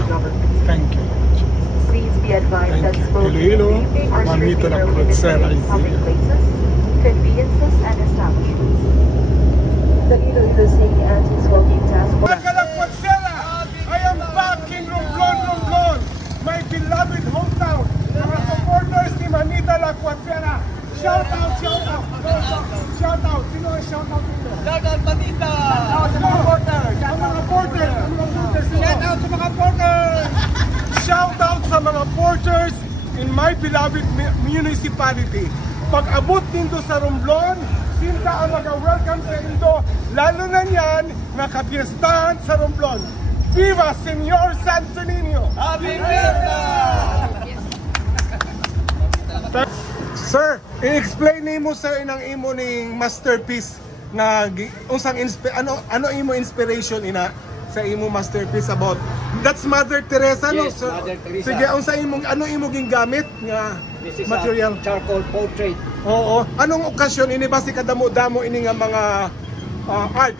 city government. Thank you. Please be advised that smoking Iloilo, and vaping are Mamita strictly La prohibited Cuatsera, in public places, conveniences, and establishments. The Iloilo City Anti-Smoking Task Force. Mamita La Cuatsera! I am back in Romblon, Romblon, my beloved hometown. Mga supporters ni Mamita La Cuatsera. Shout out, shout out. Shout out. Sino ang shout out dito? Shout out Mamita! Shout out sa mga supporters. Ang mga supporters. Shout out sa mga supporters. Shout out sa mga porters in my beloved municipality. Pag-abot nindo sa Romblon, sinta ang mag-welcome sa indo, lalo na yan na kapiestahan sa Romblon. Viva Señor Santo Niño! Happy Fiesta! Sir, i-explain nimo sa inang imo ning masterpiece na unsang ano imo inspiration ina sa imo masterpiece about that's Mother Teresa, no? Yes, Mother Teresa. Sige, unsa imong ano imo gingamit nga This is material? a charcoal portrait. Oo. Anong okasyon ini ba si kadamo-damo ini nga mga art?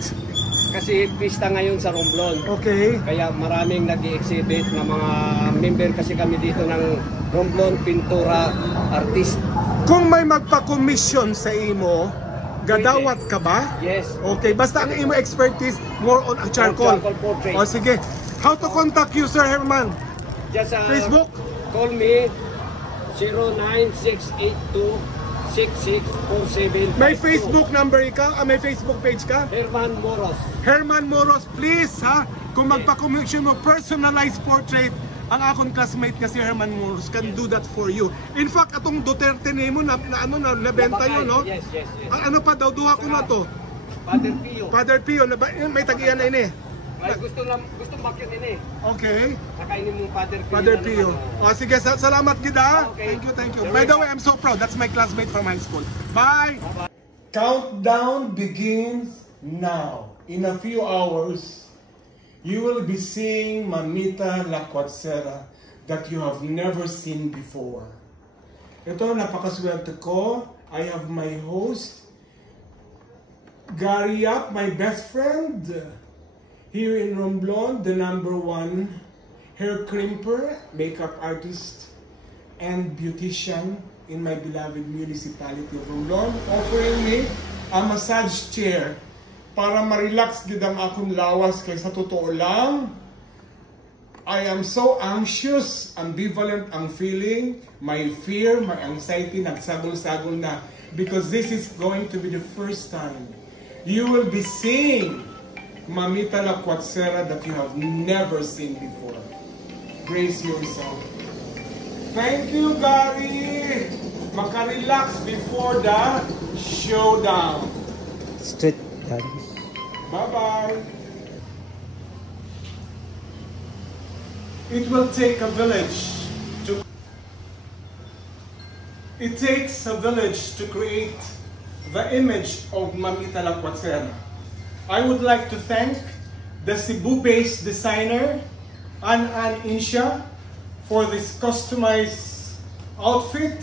Kasi pista ngayon sa Romblon. Okay. Kaya maraming nag-exhibit na mga member kasi kami dito ng Romblon Pintura Artist. Kung may magpa-commission sa imo, gadawat ka ba? Yes. Okay, basta ang imo expertise more on a charcoal. Charcoal portrait. O sige. How to contact you, Sir Herman? Just Facebook? Call me 096826647. May Facebook number ka? May Facebook page ka? Herman Moros. Herman Moros, please ha. Kung magpa-commission mo personalized portrait, ang akong classmate nga si Herman Moros can do that for you. In fact, atong Duterte name mo na nabenta yun, no? Yes. Ano pa daw, duha ko na to. Father Pio. Father Pio, may tagiyan na ini. Ay, gusto makyan ini. Okay. Nakainin mong Father Pio. Father Pio. O sige, salamat gida. Okay. Thank you. By the way, I'm so proud. That's my classmate from high school. Bye! Countdown begins now. In a few hours, you will be seeing Mamita La Cuatsera that you have never seen before. Ito, napakaswerte ko. I have my host, Gary Yap, my best friend. Here in Romblon, the #1 hair crimper, makeup artist, and beautician in my beloved municipality of Romblon, offering me a massage chair para ma-relax gid ang akong lawas kay sa totoo lang, I am so anxious, ambivalent ang feeling, my fear, my anxiety, nagsagol-sagol na because this is going to be the first time you will be seeing Mamita La Cuatsera that you have never seen before. Brace yourself. Thank you, Gary. Maka-relax before the showdown. Straight. Bye-bye. It will take a village to... It takes a village to create the image of Mamita La Cuatsera. I would like to thank the Cebu-based designer, Ann Insha, for this customized outfit,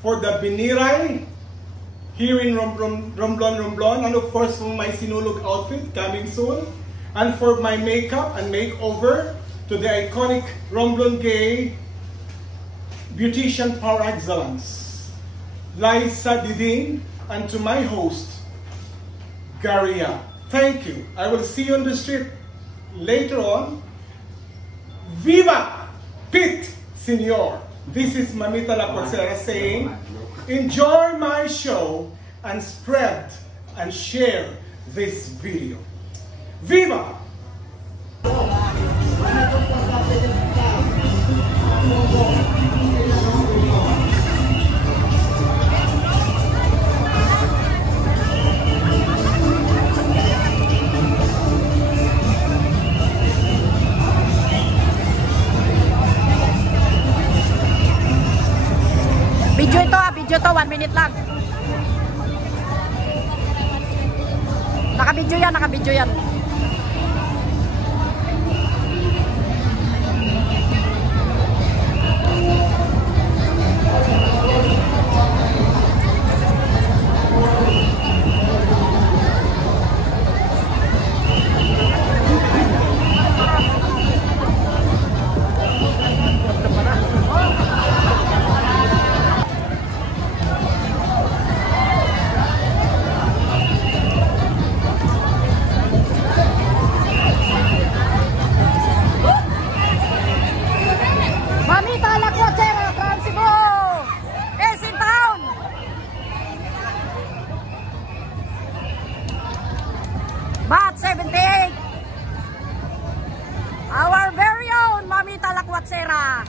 for the biniray here in Romblon, and of course for my sinulog outfit coming soon, and for my makeup and makeover to the iconic Romblon Gay beautician par excellence, Liza Diding, and to my host, Garia. Thank you. I will see you on the street later on. Viva Pit Señor. This is Mamita La Cuatsera saying, enjoy my show and spread and share this video. Viva! Video to, 1 minute lang. Naka-video yan. Lakwat-sera.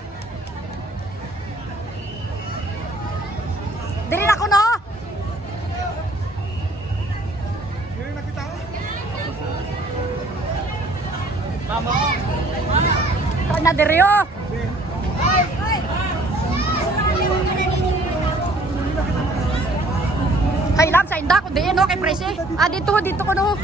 Diri na ko no? Diri na kita. Mama. Kaya na diri oh. Kailan sa inda ko diin no kay Presi. Dito ko no.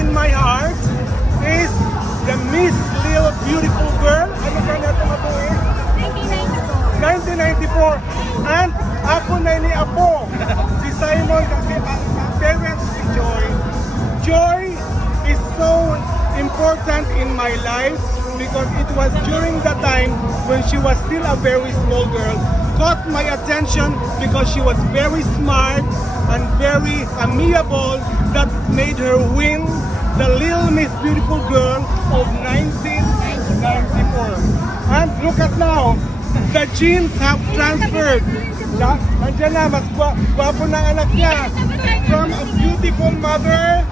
in my heart is the Miss Little Beautiful Girl. Ano ka natin matuwid? 1994. And ako na ni Apo. Si Simon kasi ang parents ni Joy. Joy is so important in my life because it was during the time when she was still a very small girl. Caught my attention because she was very smart and very amiable, that made her win the Little Miss Beautiful Girl of 1994. And look at now, the genes have transferred. Nandiyan na, mas gwapo ng anak niya. From a beautiful mother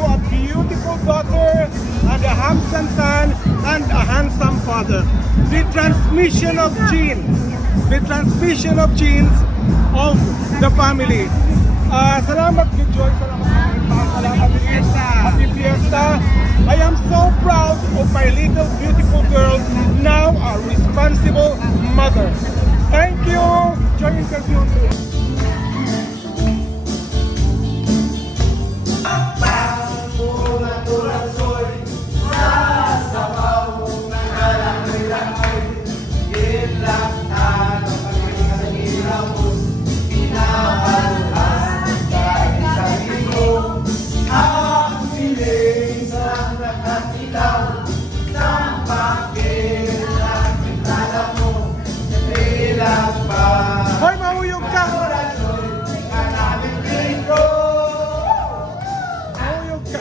to a beautiful daughter and a handsome son and a handsome father. The transmission of genes. The transmission of genes of the family. Salamat kay Joy. Salamat Fiesta. Happy Fiesta. I am so proud of my little beautiful girl, now a responsible mother. Thank you. Joy interview. Hoy, mahuyog ka! Mahuyog ka!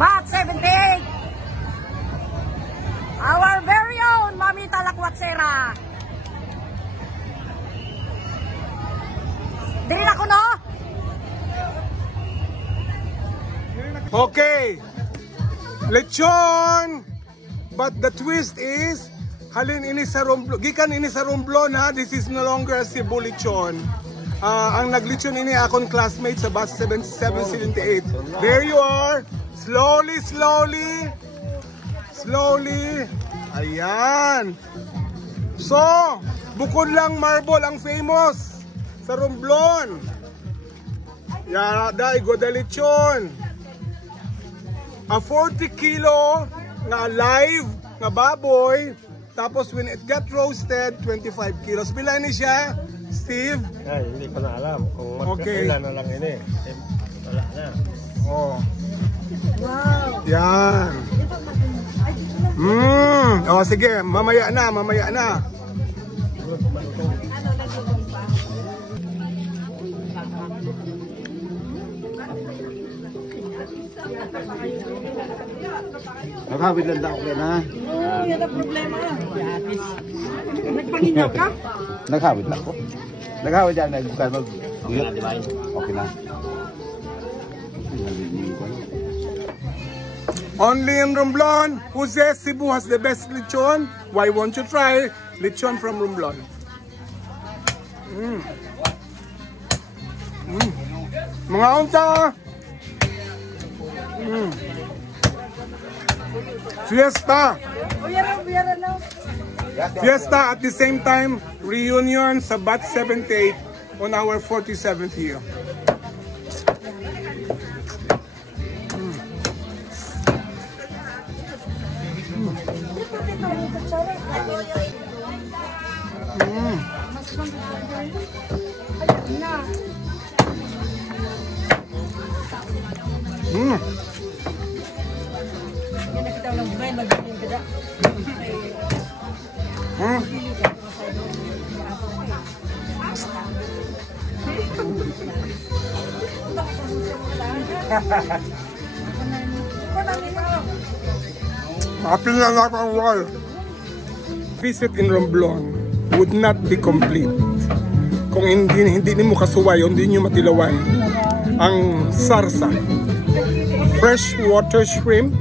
Bat 78. Our very own Mamita Lakwatsera. Dili na ko no? Okay. Lechon. But the twist is halin ini sa Romblon. Gikan ini sa Romblon ha. This is no longer Cebu lechon. Ang naglechon ini akong classmate sa bus 7778. There you are. Slowly, slowly. Slowly. Ayan. So, bukod lang marble ang famous sa Romblon. Yada, igo da lechon. A 40 kilo na live na baboy. Tapos when it got roasted, 25 kilos. Pila ni siya, Steve? Ay, hindi ko na alam kung magkailan na lang ini. Wala na. Oh. Wow. Yan. Oh, sige, mamaya na, mamaya na. Nakawid lang daw ko na. Oh, yan ang problema. Nagpangingaw ka? Nakawid lang ko. Nakawid yan, nagbukan mag... Okay na. Only in Romblon, who says Cebu has the best lechon? Why won't you try lechon from Romblon? Mga unta! Fiesta! Fiesta at the same time, reunion sa Bat 78 on our 47th year. Happy na lang ang wall. Visit in Romblon would not be complete kung hindi mo kasuway, hindi nyo matilawan ang sarsa. Freshwater shrimp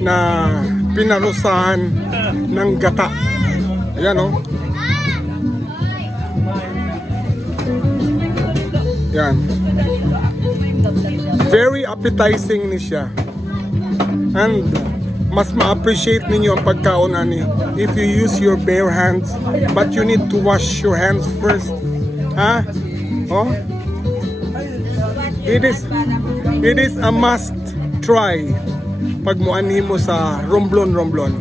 na pinarusahan ng gata. Ayan o. Yan. Very appetizing ni siya. And mas ma-appreciate ninyo ang pagkaon ani if you use your bare hands, but you need to wash your hands first. Ha? Oh? It is a must try pag muanhi mo sa Romblon.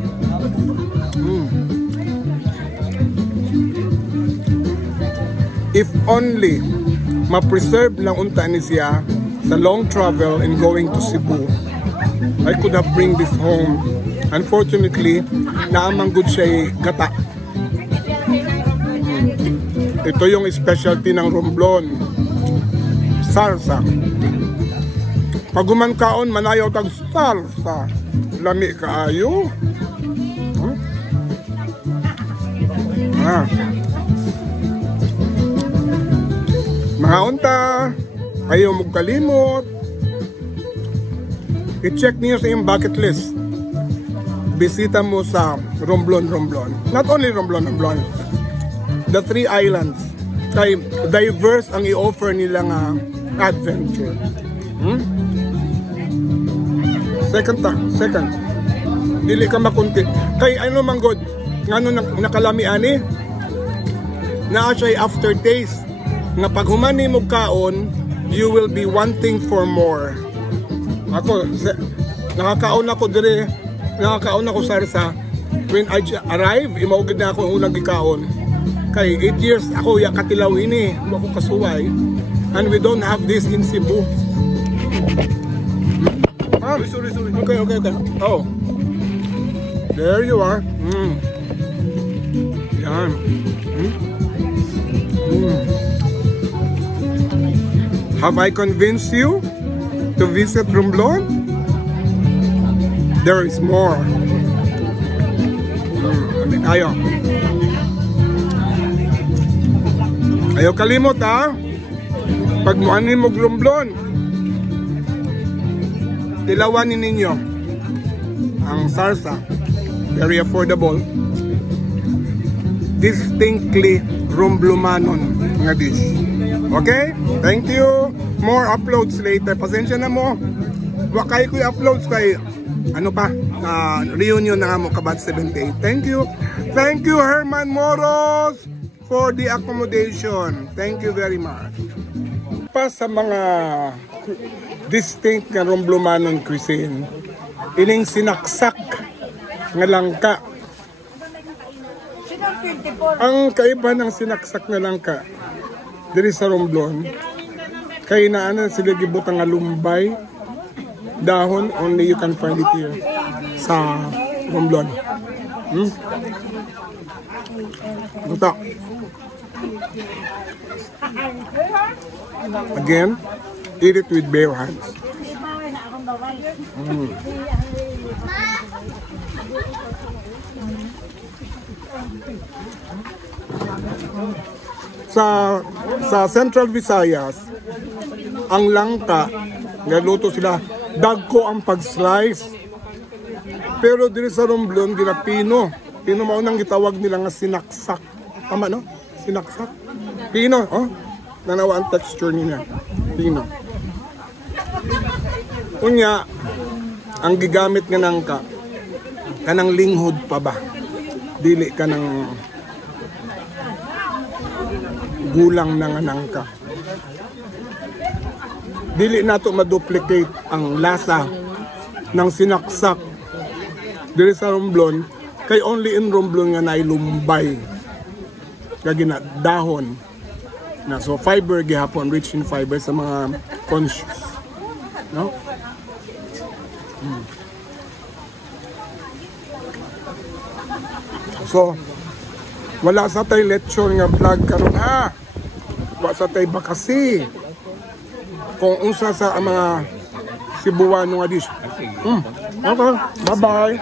If only ma-preserve lang unta ni siya sa long travel and going to Cebu, I could have bring this home. Unfortunately, naamang good siya gata. Ito yung specialty ng Romblon. Salsa. Pag umankaon, manayaw tag salsa. Lami kaayo. Mga unta, ayaw mong kalimot. I-check niyo sa iyong bucket list. Bisita mo sa Romblon. Not only Romblon. The 3 islands. Kay diverse ang i-offer nilang adventure. Second. Dili ka makunti. Kay ano manggod, ngano nakalami ani? Naa siya'y aftertaste. Nga pag humani mo kaon, you will be wanting for more. Ako, nakakaon ako sarsa. When I arrive, imaugid na ako ang unang gikaon. Kay 8 years ako katilaw ini, ako kasuway. And we don't have this in Cebu. Sorry. Okay. Oh. There you are. Yan. Have I convinced you to visit Romblon? There is more. Ayaw kalimot ha. Pag muanin mo Romblon, tilawanin ninyo ang sarsa. Very affordable. Distinctly Romblomanon nga dish. Okay? Thank you. More uploads later. Pasensya na mo. Wakay ko i-uploads kay reunion na nga mo Kabat 78. Thank you. Thank you Herman Moros for the accommodation. Thank you very much. Pa sa mga distinct nga Romblomanon cuisine, ining sinaksak nga langka. Ang kaiba ng sinaksak na langka diri sa Romblon, kay naanan sila gibutang nga lumbay, dahon, only you can find it here sa Romblon. Buta. Again, eat it with bare hands. Sa Central Visayas, ang langka, naluto sila, dagko ang pag-slice. Pero dito sa Romblon, ginapino. Pino maunang gitawag nila nga sinaksak. Tama no? Sinaksak. Pino, oh. Nanawa ang texture niya. Pino. Unya, ang gigamit nga nangka, kanang linghod pa ba, dili kanang gulang na nangka. Dili nato ma-duplicate ang lasa ng sinaksak dili sa Romblon, kay only in Romblon nga naay lumbay kag gina dahon na, so fiber gihapon, rich in fiber sa mga conscious, no? So wala sa tay lechon nga vlog karon, wa sa tay bakasi kung unsa sa mga Cebuano nga dish. Okay, bye-bye.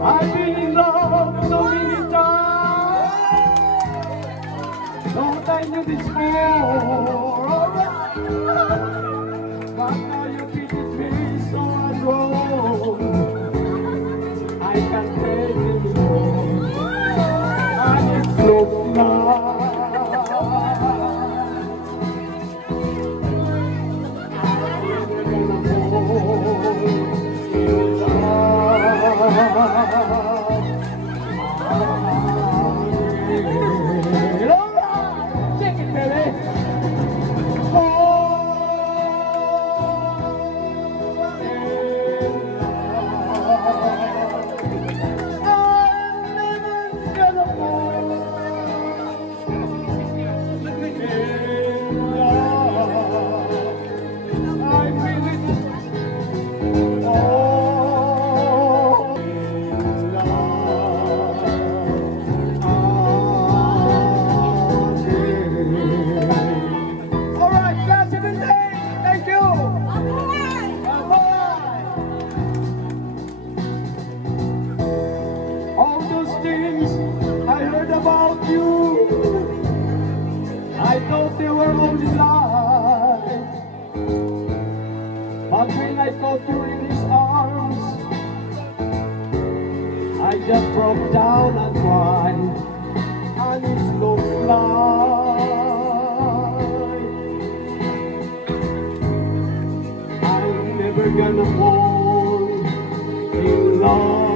I've been in love so many times. Thought I knew this before, alright. But now you treated me so wrong. I can't take it anymore. And it's love now. But when I caught you in his arms, I just broke down and cried, and it looked like I'm never gonna fall in love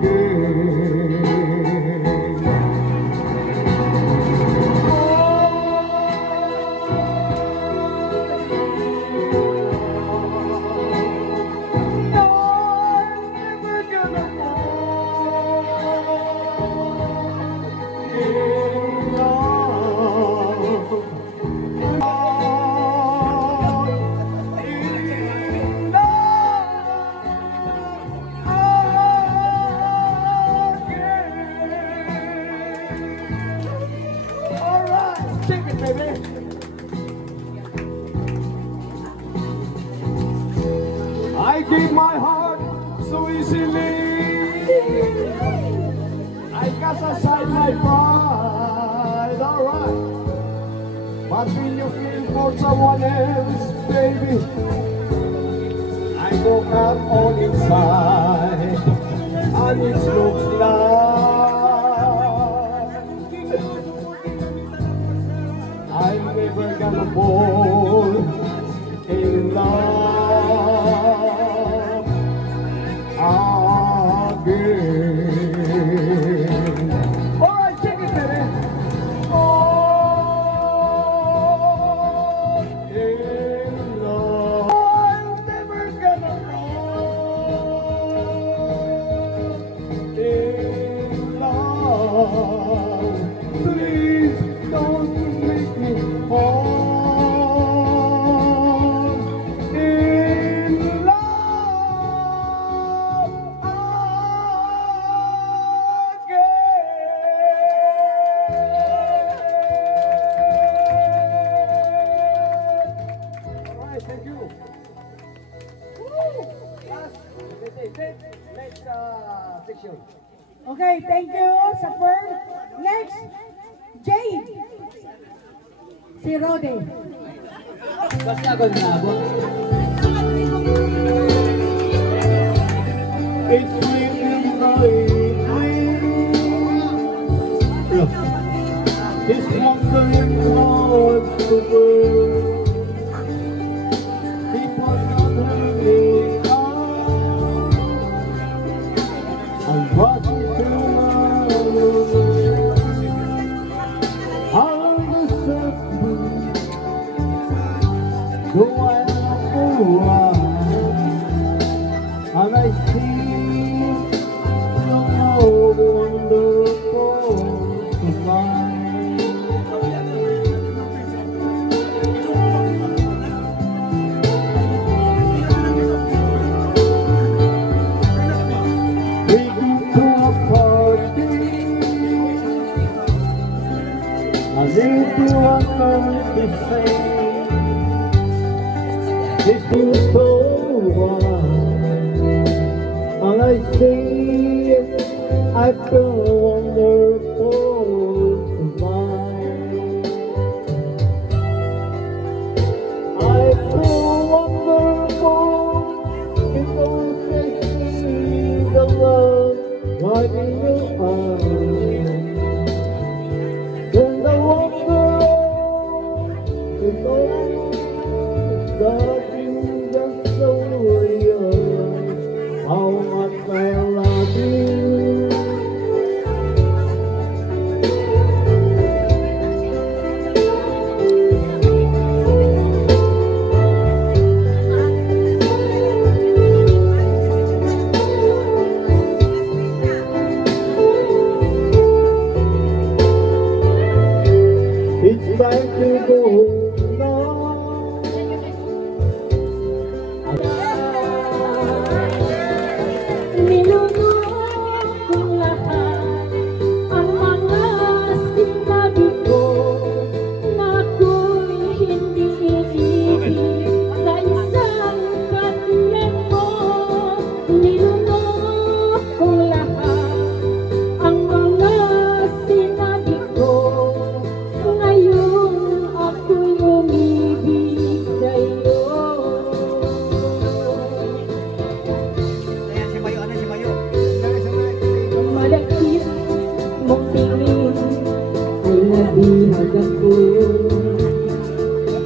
again. give my heart so easily. I cast aside my pride, alright. But when you feel for someone else, baby, I woke up all inside, and it looks like I'm never gonna fall in love again. All right, check it, baby. Oh, in love. I'm never gonna fall in love. Please don't make me fall. Thank you. Last, next section. Okay, thank you, Sapper. Next, Jade. Si Rode. Basta ako nabot. It's raining brightly. It's wandering towards the world. People not really come. I'm walking through my room. All of a sudden, go and I see so wonderful to find. We go to a party, and if you want to say, it's so and I see I feel wonderful tonight. I feel wonderful because I see the love right in your eyes. Then the wonder is all that you just so realize how much I love you. It's time to go now.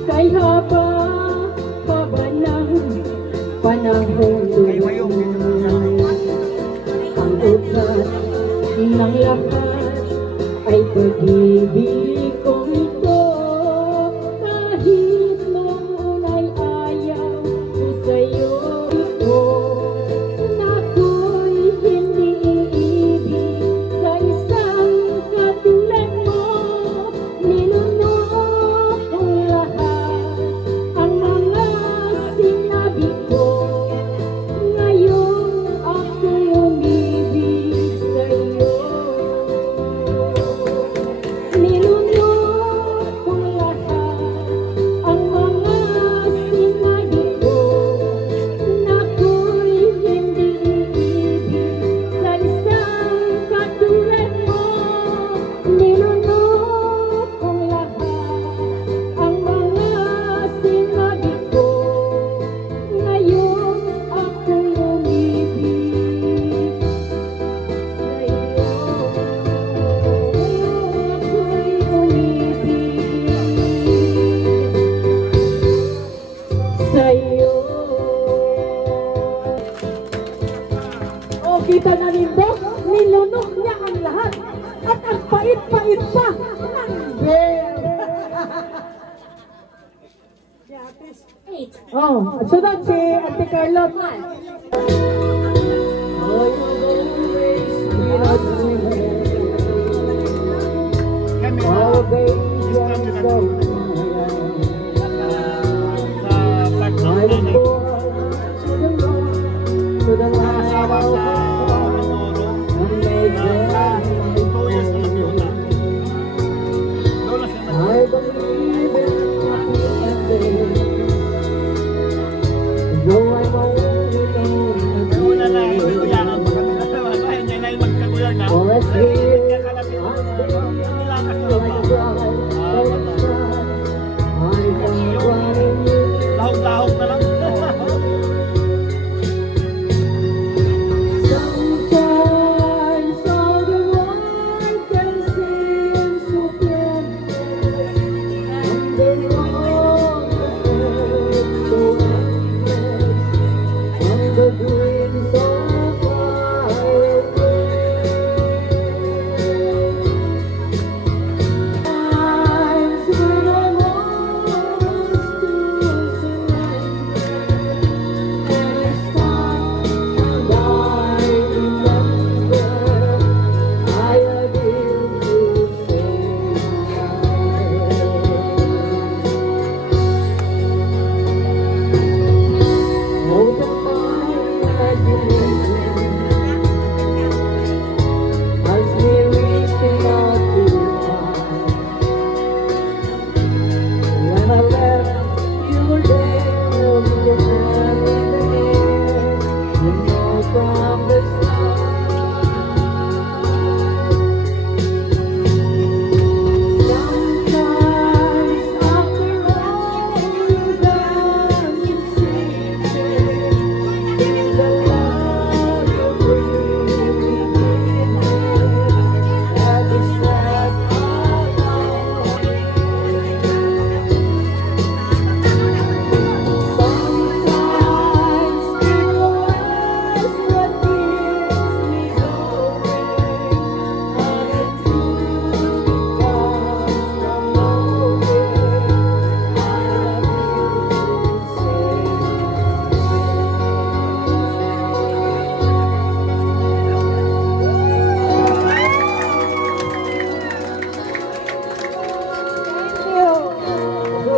Kay haba ng panahon ang ugat ng lahat ay pag-ibig ko ito. Kahit noon ay ayaw ko sa'yo ito, na ako'y hindi iibig sa isang katulad mo. Nilunok ko lahat ang mga sinabi ko. Ngayon ako'y umibig sa'yo. Nilunok pait pa ng bear. Oh, at sunod si Ate Carlot. Lahok na lang.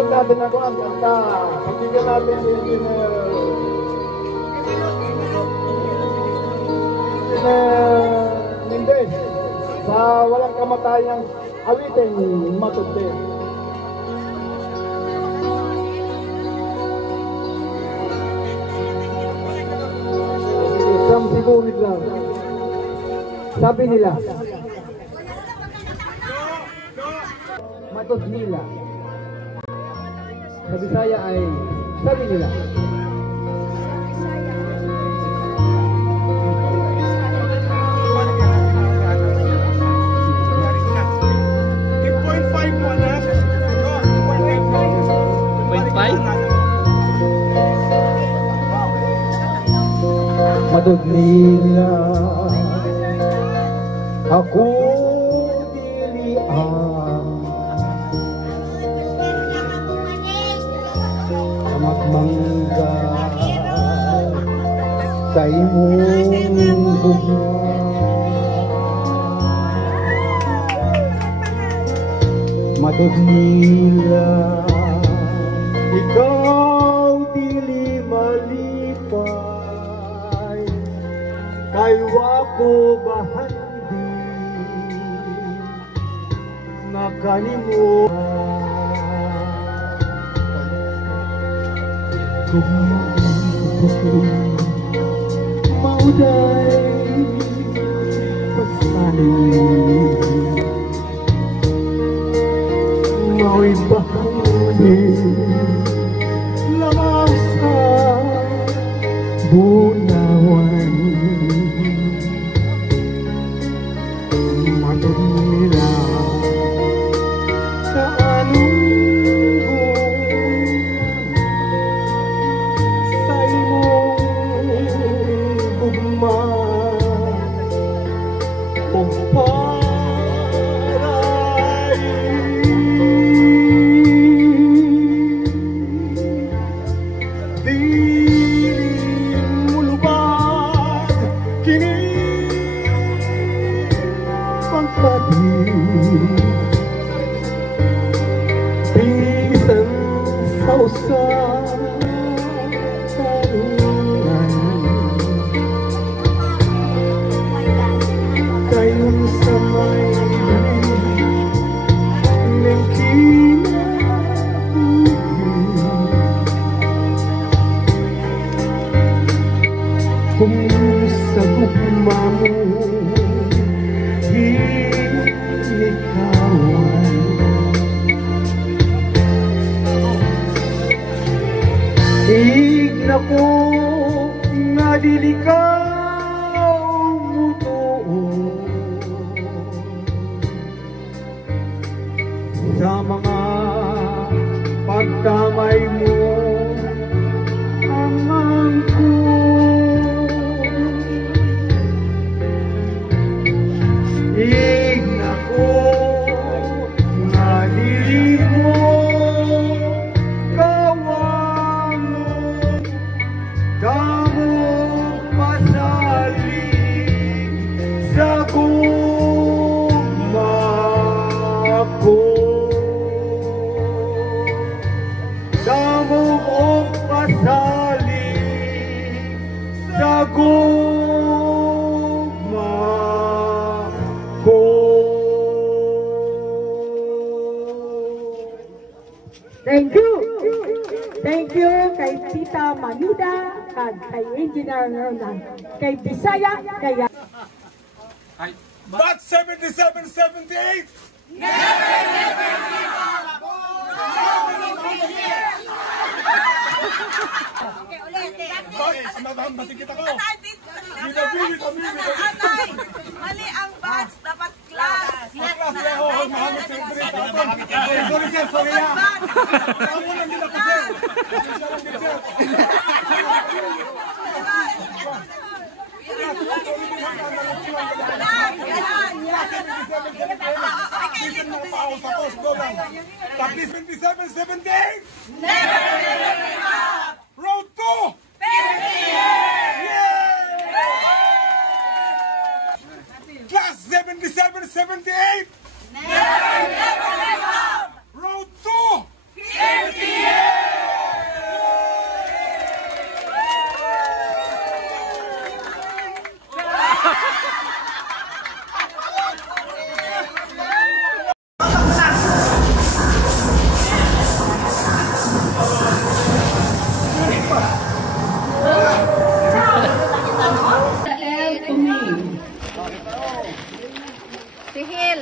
Natin ako ang kanta. Pakinggan natin si Engineer Mendez sa walang kamatayang awiting Matute. Isang sigurit lang. Sabi nila, Matut nila. Sa Bisaya ay sabi nila. Matut nila ako dilian mangga sa imong bugna matut nila ikaw dili malipay kay wako bahandi nga kanimo mauday pasanin mau'y bahani lamang sa bunawan matut nila sa anong para sa tarungan, kayo sa may ng kinabuhi. Kung sa gugma mo hinikawan, igna ko nga dilikaw mo doon sa mga pagkamay mo amang ko. Igna ko nga dili mo kawan mo damo pasali sa gugma ko. Damo og pasali sa gugma ko. Thank you. Thank you kay Tita Manida, kag kay Engineer Ronan, kay Bisaya, kay But 77, 78! Masikita ko! Mali ang batch, dapat class. Class na ako, mahamit sa internet. Sorry sir, sorry ya! Ako lang din ako sir! Tapos 27, 78! Road to 50! Class 77, 78! Road to 50! Sihil.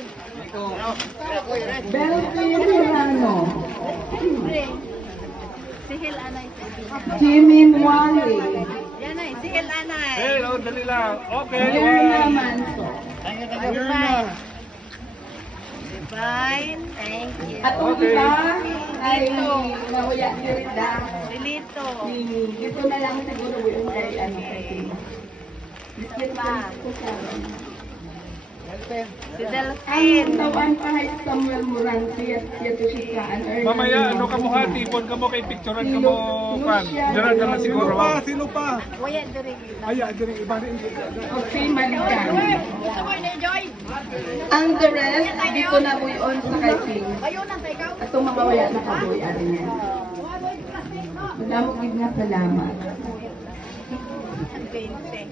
Bel Pirano, Sihil anay. Jimmy Mwali, Yan ay, sihil anay. Hello, dali lang. Okay. Mirna Manso. Fine. Fine. Thank you. At ang isa ay nauya Dirda. Lilito. Dito na lang siguro yung kay ano kasi. Si Ang Delphine. tawan pa ay Samuel Morante at yato siya sa Mamaya, ano ka mo ha? Tipon ka mo kay picturean ka mo kan. Diyan ka na siguro. Sino pa? Waya diri. Aya, diri iba rin. Okay, Malikan. Sabay ni Joy. Ang the rest, dito na buyon sa kay Ayun ang ikaw. at itong mga wala na kaboy atin yan. Madamog na salamat. 20.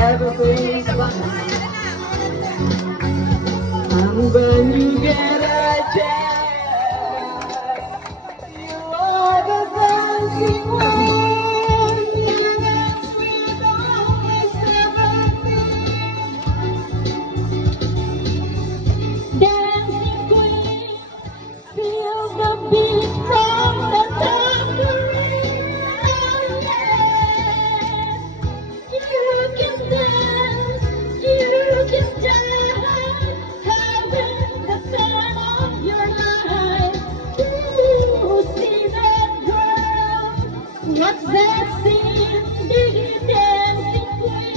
everything is fine. And when you get a chance, you are the dancing one. You dance with only 17. Dancing queen, feel the beat from the tambourine. You can dance, having the time of your life. Ooh, see that girl, what's that scene? Diggy dancing queen.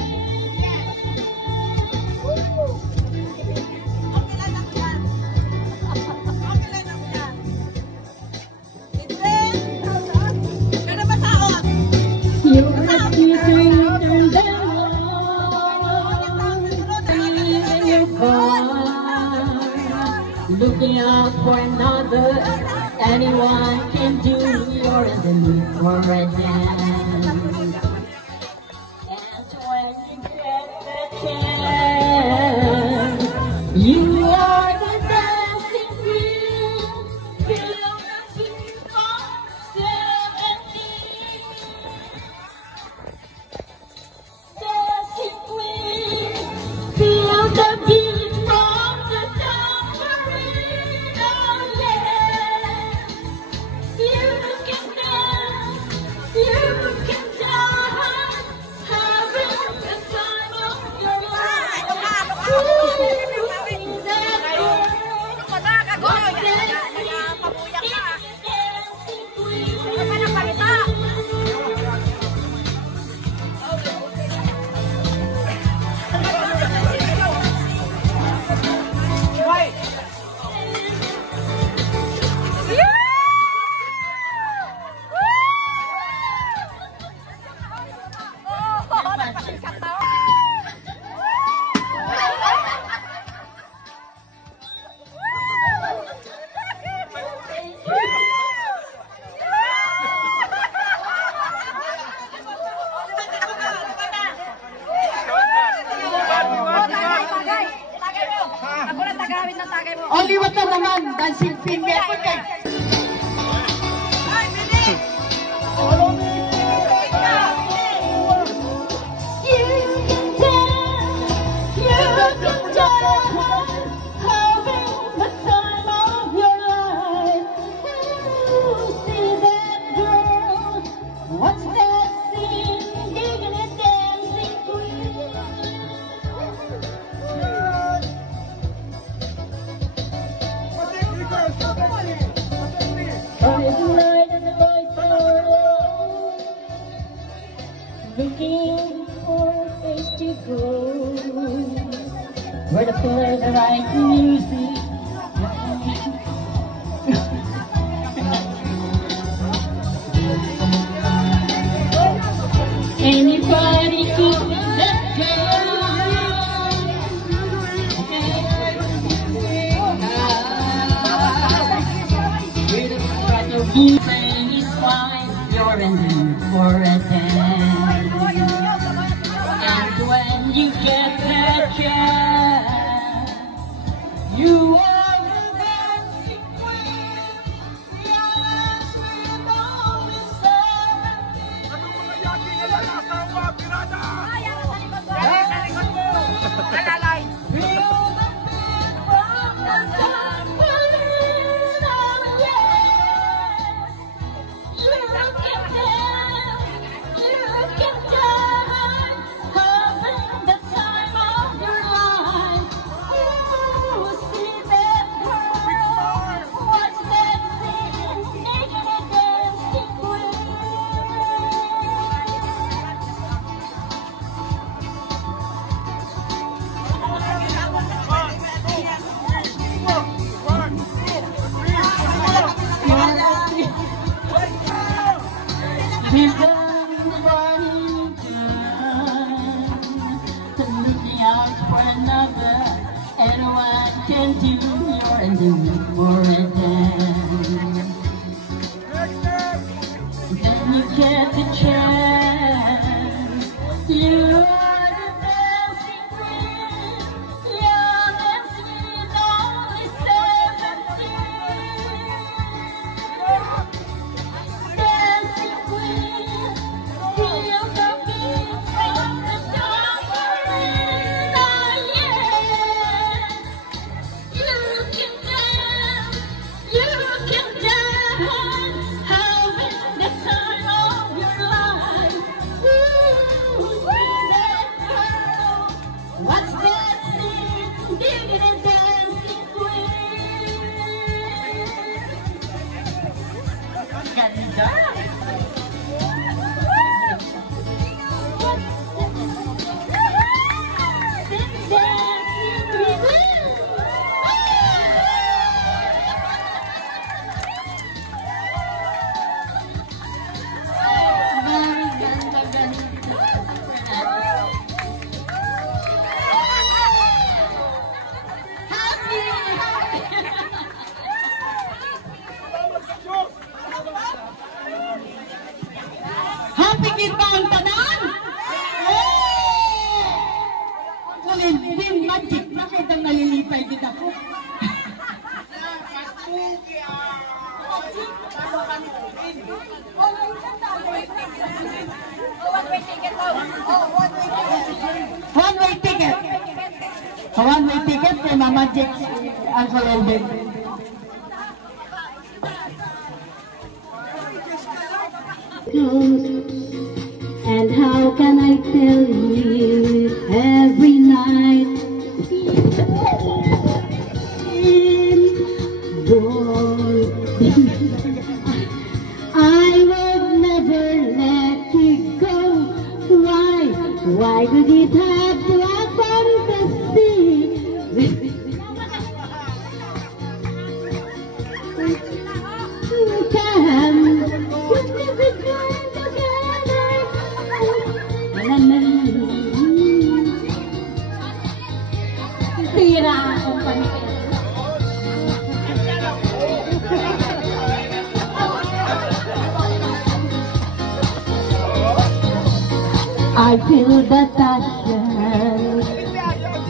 You're a teasing and looking out for another, anyone can do. You're in the mood for a dance. And when you get the chance, you are the dancing queen. Feel the beat from 17. Dancing queen, feel the beat from the tambourine. Oh yeah, you can dance, you can dance, having the time of your life. Ooh, that girl, what's dancing queen. Only what na naman, dancing queen, meron kayo. What's that scene? Digging it, dancing queen. Night and the lights are low, looking for a place to go, where to play the right music. Anybody could be that girl. You say it's fine, you're in the mood for a dance. And when you get that chance, you are the dancing queen. You're dance with only 'Cause you get the chance, you are the best. ganda. Happy kita ang tanan! Kulimlim magic na kitang nalilipay din ako. One-way ticket. One-way ticket kay Mama Magic ang kalobin. And how can I tell you every night boy, I would never let you go. Why did it have to a fantasy? I feel the passion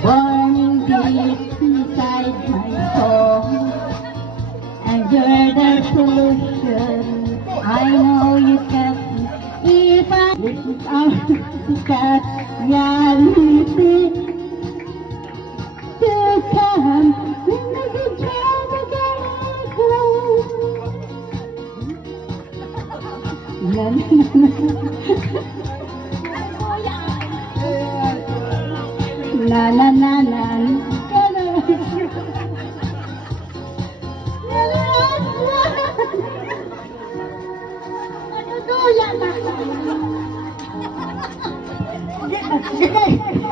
burning deep inside my soul, and you're the solution. I know you can. If I without that reality to come, when the time again close. Na na na na.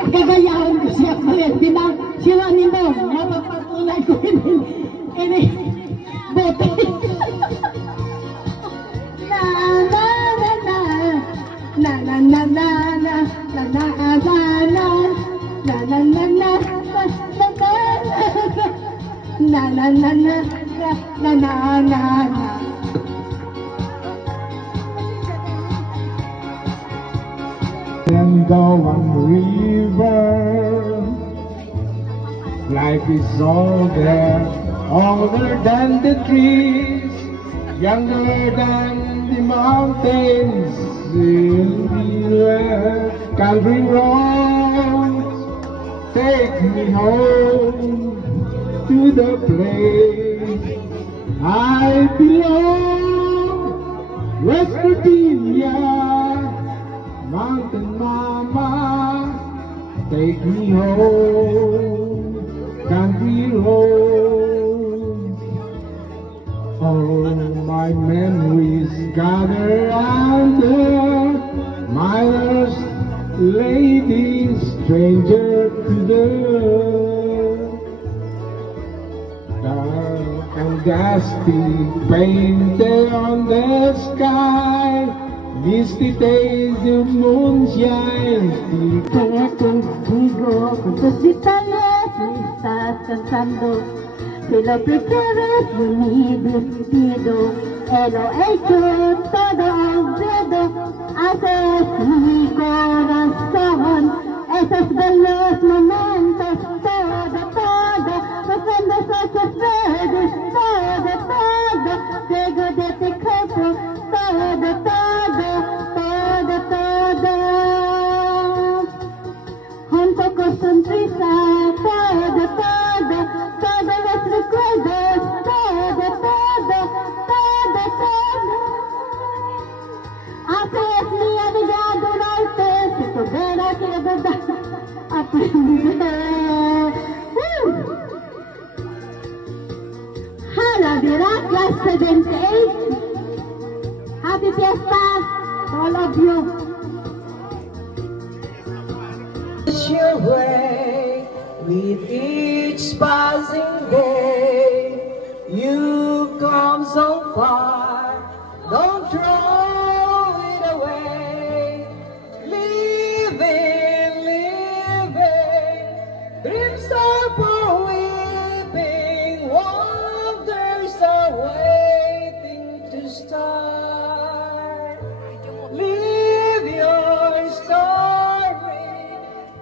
Gagayahan ko siya ulit, di ba? Sila nito, mapapatulay ko ini bote. Na na na na na na na na na na na na na na na na na na na na. And go on the river, life is older than the trees, younger than the mountains in the country roads. Take me home to the place I belong, West Virginia. Mountain Mama, take me home, country road. All my memories gather under my lost lady, stranger to the dark and dusty, painted on the sky. Misty days of moonshine. Kaya contigo, con tus detalles me estás cansando. De lo que quieres de mi vestido, lo hecho todo olvido. Haces mi corazón, esos bellos momentos, todo, profundos ojos verdes, todo, llego de tu cuerpo, todo. Junto con sonrisa, todo los recuerdos, todo. Haces mi vida durante, si tuviera que de verdad aprender. Jala de la clase 78. fiesta to all of you. Your way with each passing day, you come so far, don't throw it away. Living, dreams are for weeping, wonders are waiting to start. Live your story,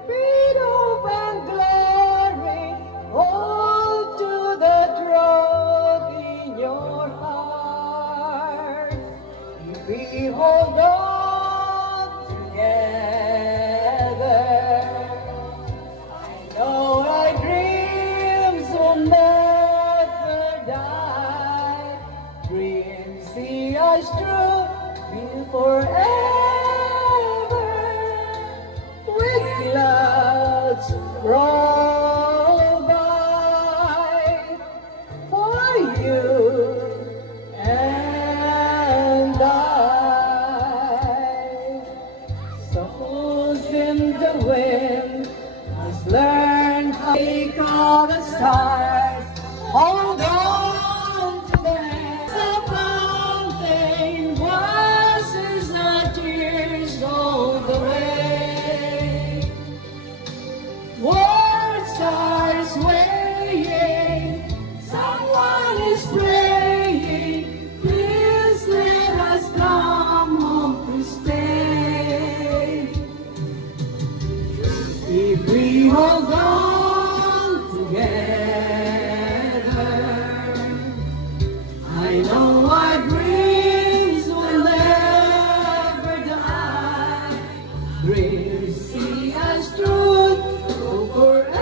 freedom and glory, hold to the truth in your heart. If we hold on together, I know our dreams will never die. Dreams see us through, be forever. With clouds roll by for you and I. Souls in the wind must learn how to call the stars. Hold on to the hands of mountain, washes the tears all the way. Words are swaying, someone is praying, please let us come home to stay. If we hold on together, I know our dreams will never die. Dreams see us through forever.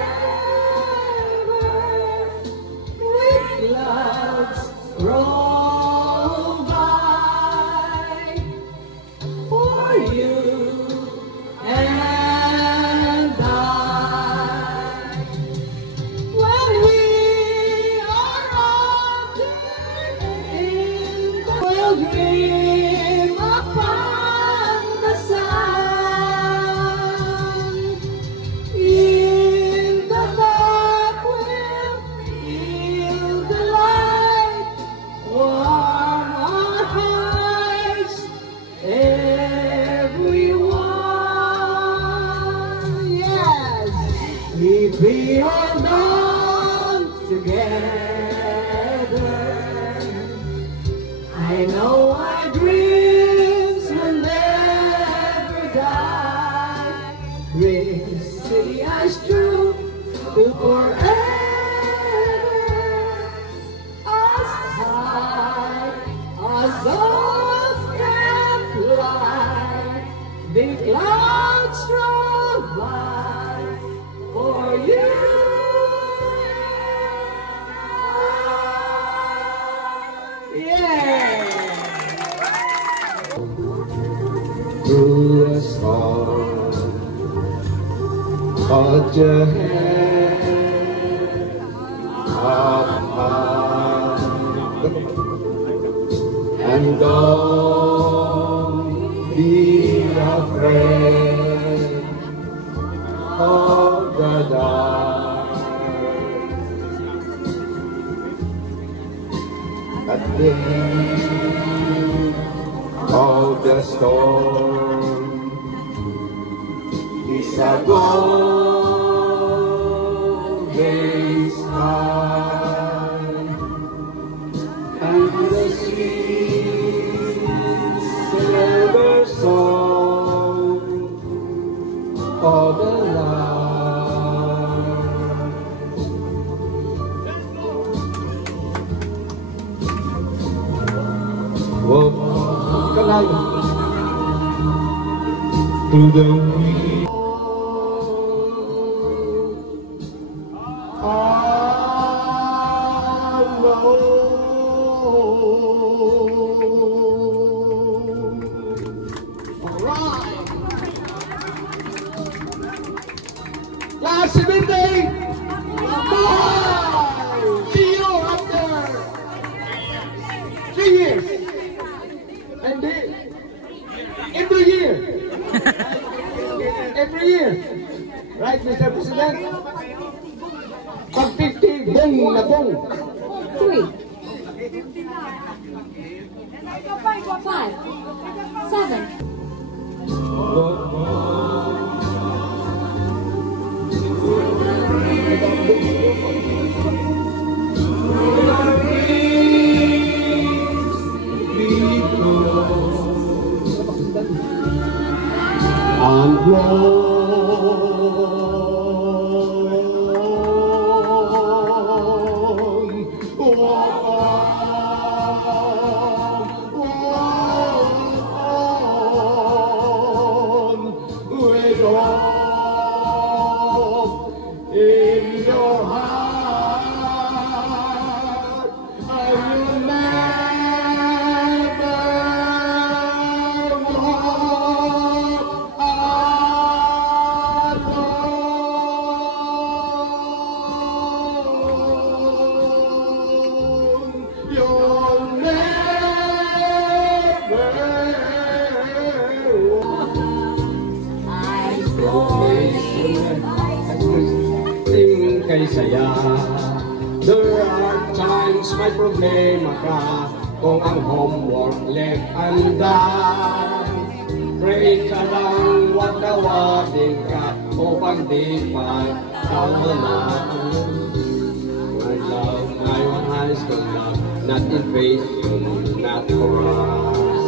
With clouds roll by for you and I. When we are older, we'll dream upon the sun. In the dark we'll feel the light, warm our hearts, everyone. Yes, if we hold on together, I know our dreams will never die. Dreams see us through to forever. As high as those can fly, the clouds roll by for you. Yeah. Through a storm, hold your head up high, and don't be afraid of the dark. At the end of the storm is a golden sky, and the sweet silver song of the lark. Walk through the wind. Last birthday! Bye! See you after 3 years! And Kay saya. There are times may problema ka kung ang homework left undone. Pray ka lang, wag tawagin ka upang di pa kawalan. My love, my high school love, not in face, not for us.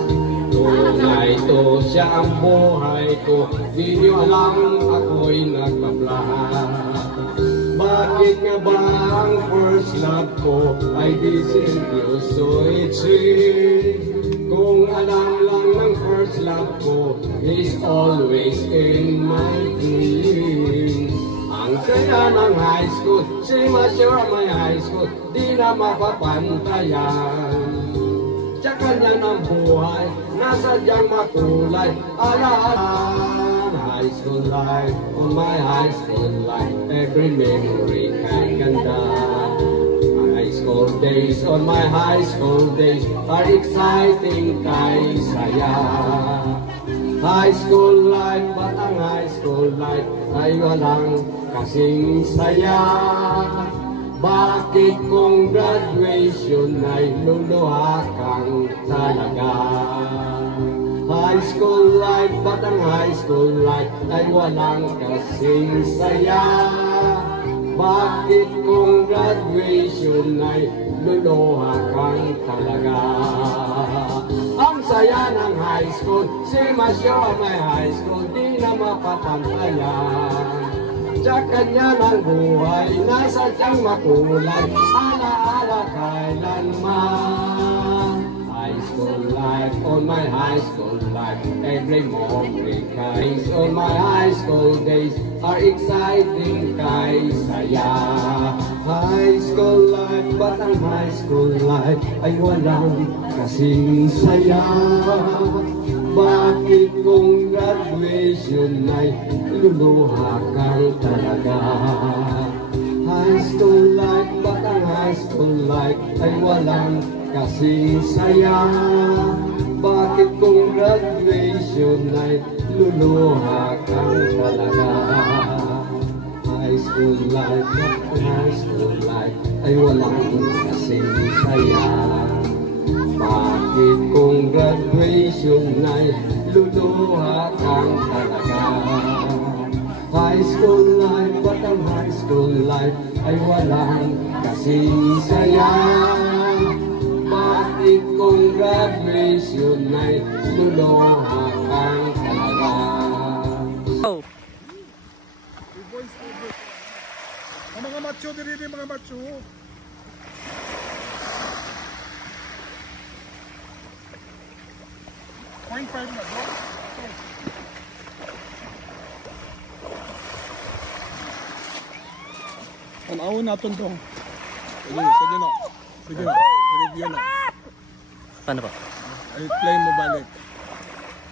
Tunay to siya ang buhay ko, di nyo alam ako'y nagpablahan. Bakit nga ba ang first love ko ay di seryoso itin? Kung alam lang ng first love ko is always in my dream. Ang saya ng high school, si Masyo may high school, di na mapapantayan. Sa kanya ng buhay, nasadyang makulay, alaala. High school life, on my high school life, every memory kay ganda. My high school days, on my high school days, are exciting kay saya. High school life, but ang high school life ay walang kasing saya. Bakit kung graduation ay luluha kang talaga? High school life, but ang high school life ay walang kasing saya. Bakit kung graduation ay luluha kang talaga? Ang saya ng high school, si Masyo may high school, di na mapapantayan. Sa kanya ng buhay, nasadyang makulay, alaala kailanman. High school life, on my high school life, every memory kay on my high school days are exciting kay saya. High school life, but ang high school life ay walang kasing saya. Bakit kung graduation ay luluha kang talaga? High school life, but ang high school life ay walang kasing saya. Bakit kung graduation ay luluha kang talaga? High school life, but high school life ay walang kasing saya. Bakit kung graduation ay luluha kang talaga? High school life, but ang high school life ay walang kasing saya. Bakit kung graduation ay luluha kang talaga? Oh. Ang mga macho, dili mga macho. Point 5 na bro. Ang awon natin to. Sige na. Sige na. Review na. Paano pa? I-play mo balik.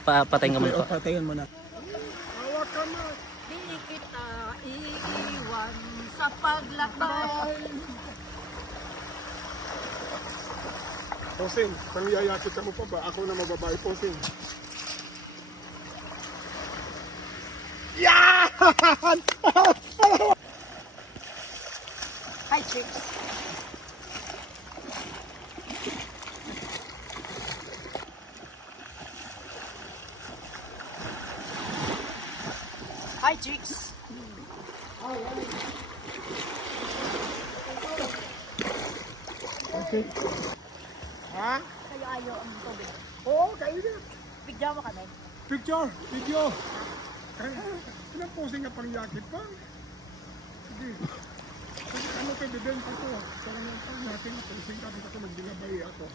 Patayin mo pa. Patayin mo na. Hawak ka mo. Di kita iiwan sa paglakbay. Posing, pangyayakit ka mo pa ba? Ako na mababae, Posing. Yan! Hi, chicks. Hi, chicks! Okay. Ha? Kayo ayaw ang tubig. Oo, kayo din. Bigyan mo kami. Picture, video. Ilang posing ka pang yakit pa? Sige. Kasi ano ka, bibenta ko. Parang yung pang natin, posing ka, dito ko magdilabay ako.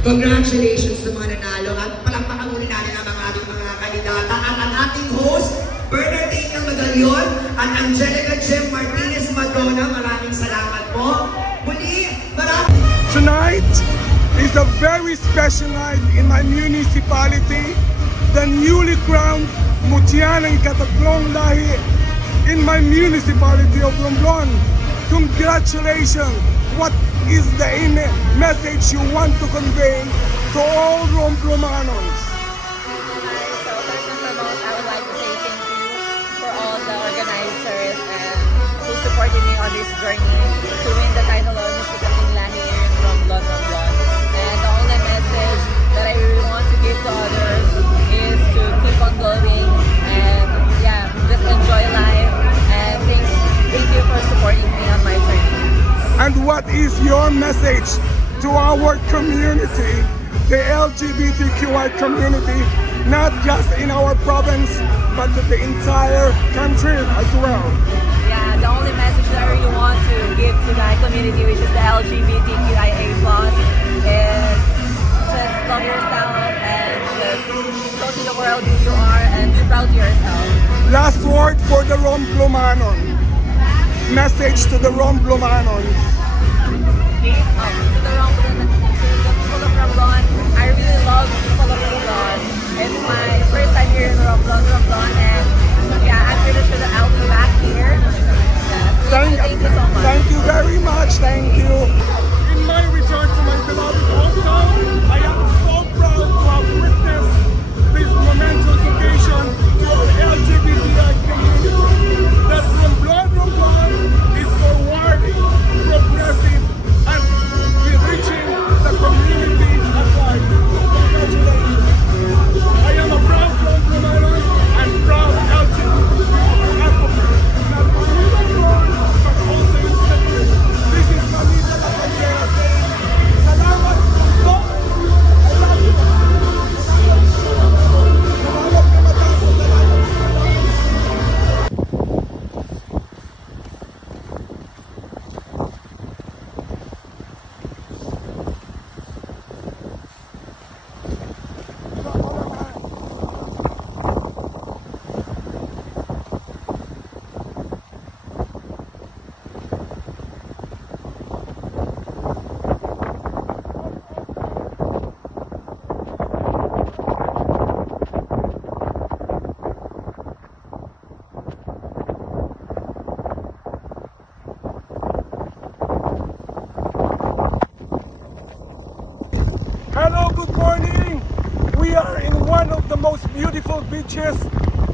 Congratulations sa mga nanalo at palakpakan muli natin ang ating mga kandidata at ang ating host, Bernardine Magalion at Angelica Jem Martinez Madonna. Maraming salamat po. Muli, Tonight is a very special night in my municipality, the newly crowned Mutianang Katatlong Lahi in my municipality of Romblon. Congratulations! What is the message you want to convey to all Romblomanos? So first and foremost, I would like to say thank you for all the organizers and who supported me on this journey to win the title of Miss Katatlong Lahi here in Romblon. And the only message that I really want to give to others is to keep on going and yeah, just enjoy life. And thank you for supporting me on my journey. And what is your message to our community, the LGBTQI community, not just in our province, but to the entire country as well? Yeah, the only message that I really want to give to my community, which is the LGBTQIA+, is just love yourself and just show to the world who you are and be proud of yourself. Last word for the Romblomanon. Message to the Romblomanon. To the people of Romblon, I really love the people of Romblon. It's my first time here in Romblon, and yeah, I'm pretty sure that I'll be back here. Yeah, thank you so much. Thank you very much. Thank you. In my return to my beloved hometown, I am so proud to have witnessed this momentous occasion to our LGBTI community. That Romblon is forwarding, progressive, and reaching the community at large. Congratulations. I am a proud Romblon beaches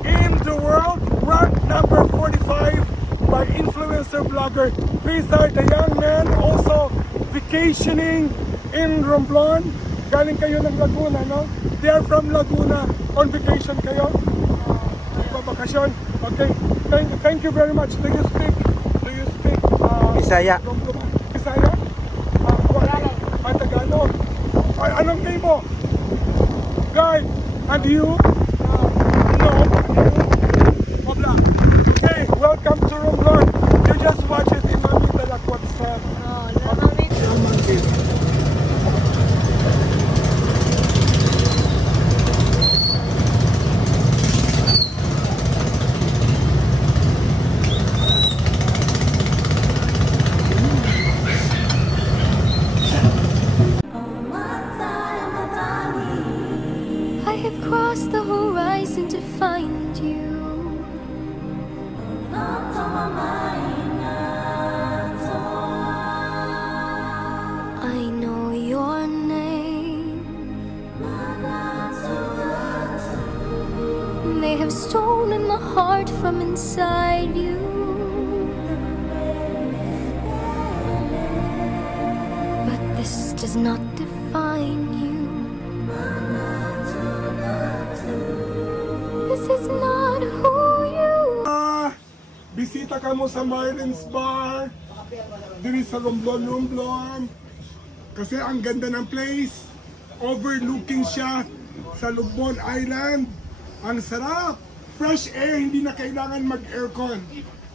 in the world, ranked number 45 by influencer blogger. These are the young men also vacationing in Romblon. Galing kayo ng Laguna, no? They are from Laguna. On vacation kayo? Bakasyon? Okay. Thank you very much. Do you speak Bisaya. Bisaya? Tagalog. Anong name mo? Guy. And you? No. Wabla. Okay, welcome to Romblon. You just watch it in Mami Dalakwat's Cross the horizon to find you. I know your name. They have stolen my heart from inside you. But this does not define you. This is not who you are. Bisita ka mo sa Marlin's Bar. Diri sa Romblon. Kasi ang ganda ng place. Overlooking siya sa Lubon Island. Ang sarap. Fresh air, hindi na kailangan mag-aircon.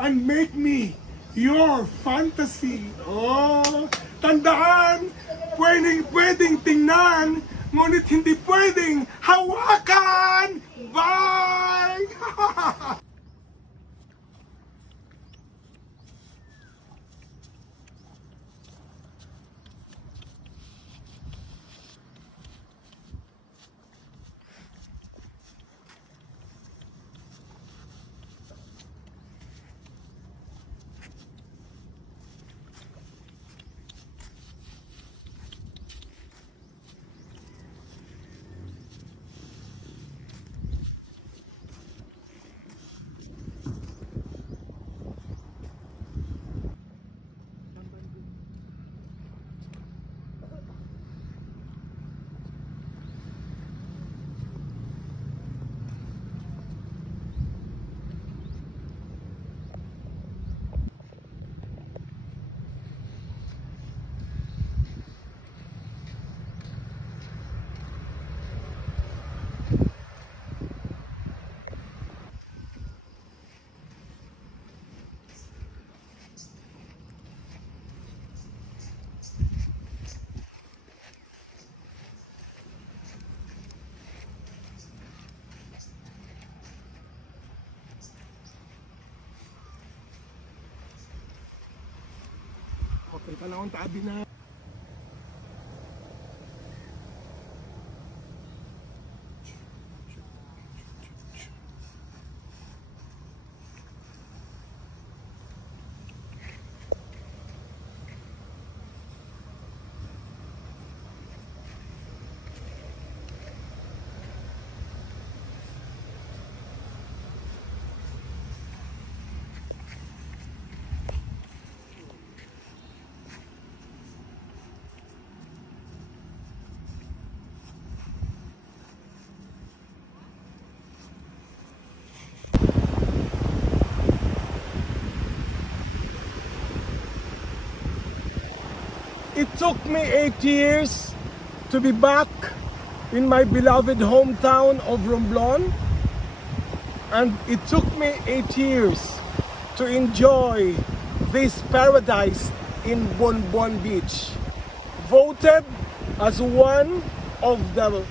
And make me your fantasy. Oh, tandaan, pwedeng tingnan, ngunit hindi pwedeng hawakan. Bye! Okay, panahon tabi na. It took me 8 years to be back in my beloved hometown of Romblon, and it took me 8 years to enjoy this paradise in Bonbon Beach, voted as one of the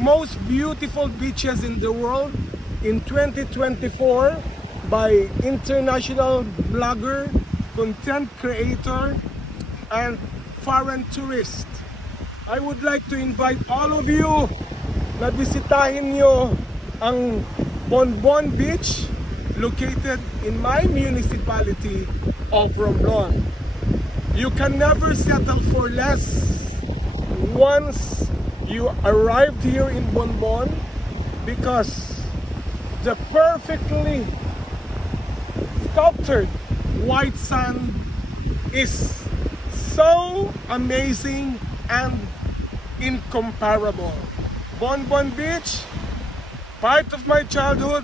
most beautiful beaches in the world in 2024 by international blogger, content creator, and foreign tourist. I would like to invite all of you na bisitahin nyo ang Bonbon Beach located in my municipality of Romblon. You can never settle for less. Once you arrived here in Bonbon, because the perfectly sculptured white sand is so amazing and incomparable. Bonbon Beach, part of my childhood,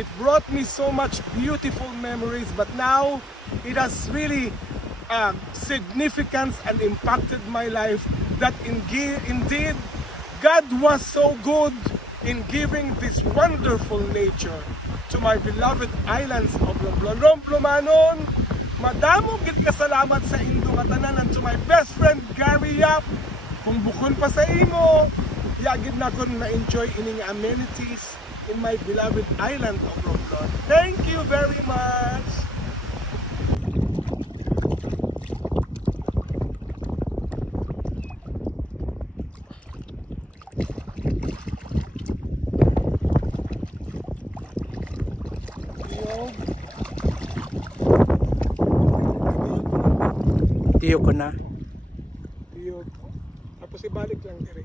it brought me so much beautiful memories, but now it has really significance and impacted my life that indeed God was so good in giving this wonderful nature to my beloved islands of Romblon. Romblomanon, madamo gid kasalamat sa inyong katanan, and to my best friend Gary Yap, kung bukon pa sa imo, yagid na kon ma-enjoy ining amenities in my beloved island of Romblon. Thank you very much! Tiyo ko na. Tiyo ko. Tapos ibalik lang dire.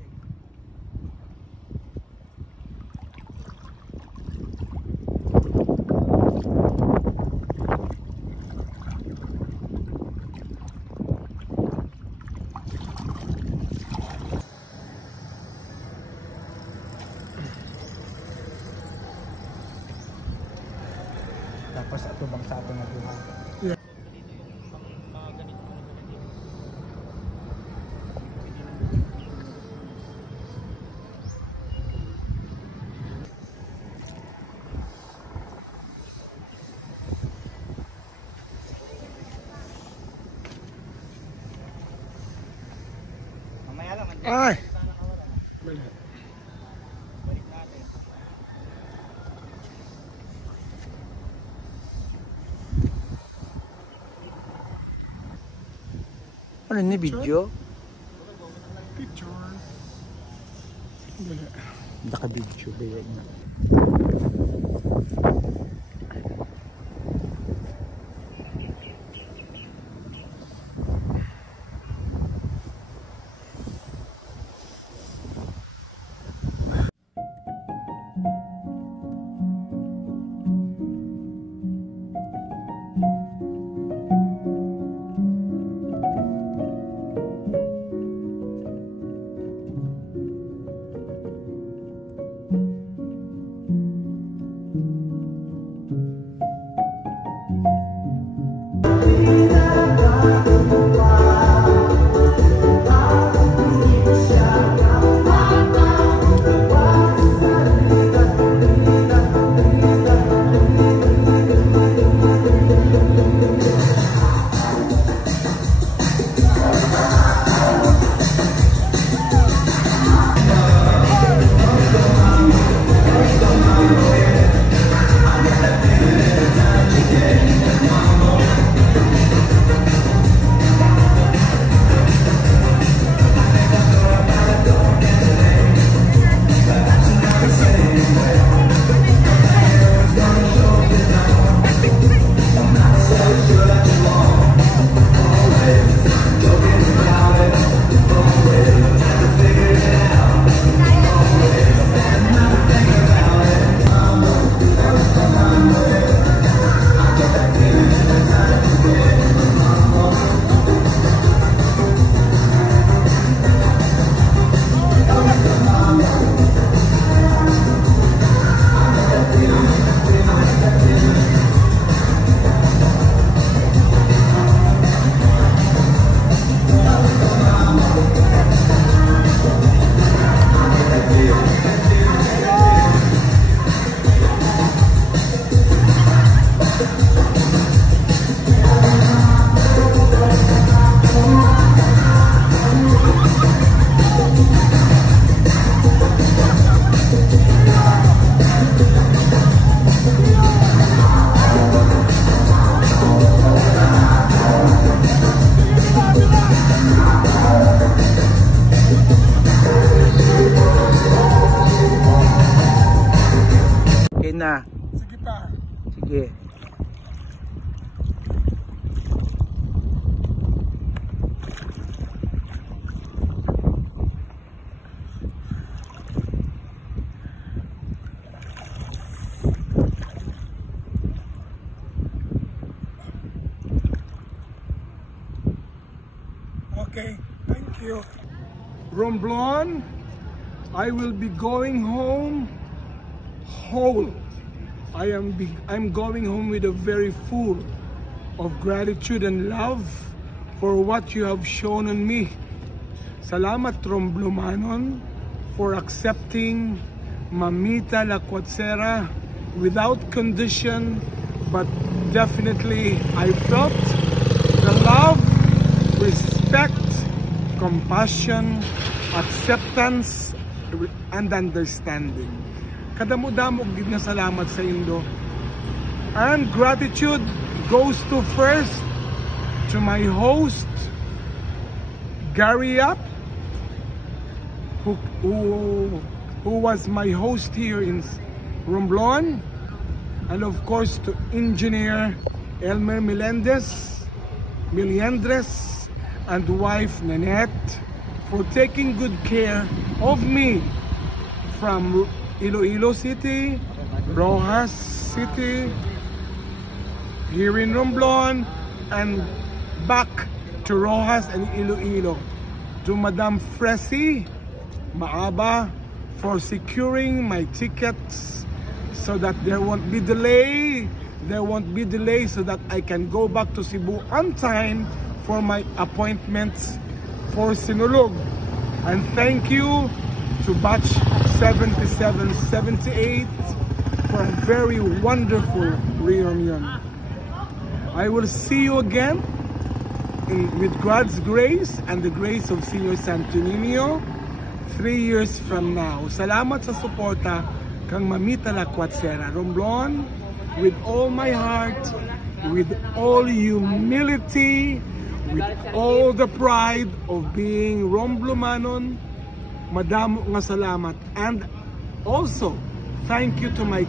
Tapos ato bang sa ato nga duha. Yeah. Ay! Ano ini video? Picture. Naka-video ba yan? Na. Sige pa. Sige. Okay, thank you. Romblon, I will be going home whole. I'm going home with a very full of gratitude and love for what you have shown on me. Salamat Romblomanon for accepting Mamita Lacuatsera without condition, but definitely I felt the love, respect, compassion, acceptance, and understanding. Kadamo-damo gid nga salamat sa Indo. And gratitude goes to first to my host, Gary Yap, who was my host here in Romblon, and of course to engineer Elmer Melendres, and wife Nanette for taking good care of me from Iloilo City, Rojas City, here in Romblon, and back to Rojas and Iloilo. To Madam Fresi Maaba for securing my tickets so that there won't be delay. So that I can go back to Cebu on time for my appointments for Sinulog. And thank you to batch 77-78 for a very wonderful reunion. I will see you again with God's grace and the grace of Senior Santo Niño 3 years from now. Salamat sa suporta kang Mamita Lacuatsera. Romblon, with all my heart, with all humility, with all the pride of being Romblomanon, madamo nga salamat. And also, thank you to my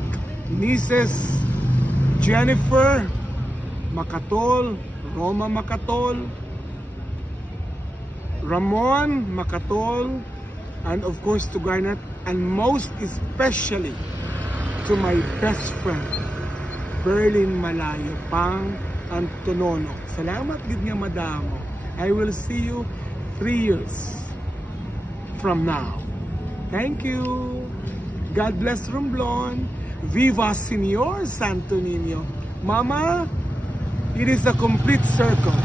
nieces, Jennifer Macatol, Roma Macatol, Ramon Macatol, and of course to Garnet, and most especially to my best friend, Berlin Malayo Pang Antonono. Salamat gid nga madamo. I will see you 3 years from now. Thank you. God bless Romblon. Viva Senior Santo Niño. Mama, it is a complete circle.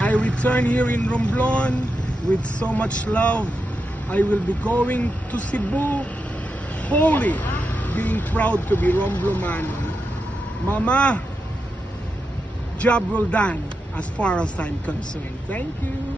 I return here in Romblon with so much love. I will be going to Cebu wholly, being proud to be Romblomanon. Mama, job well done as far as I'm concerned. Thank you.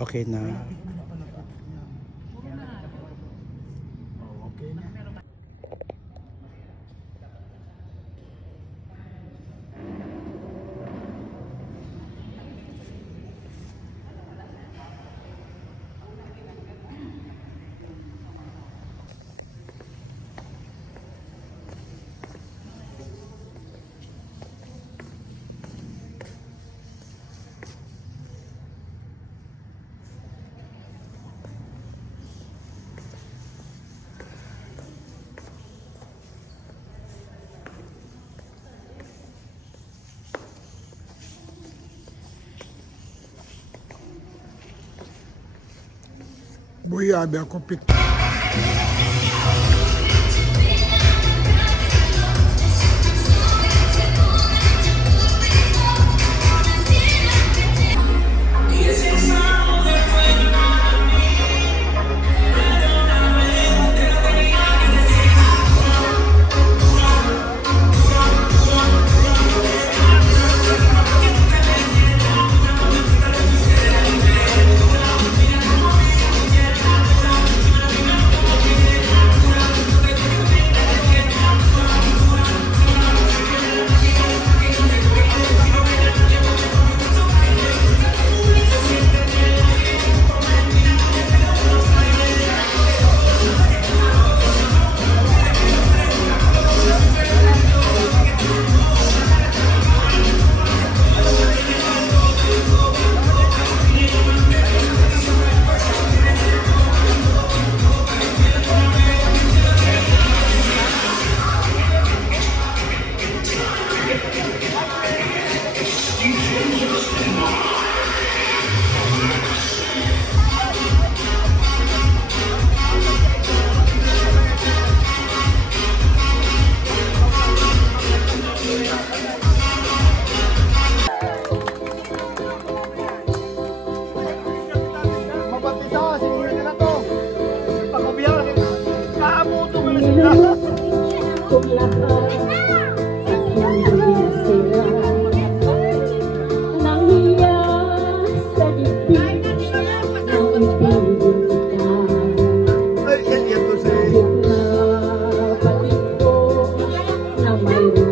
Okay na. Buyabe ako pit. May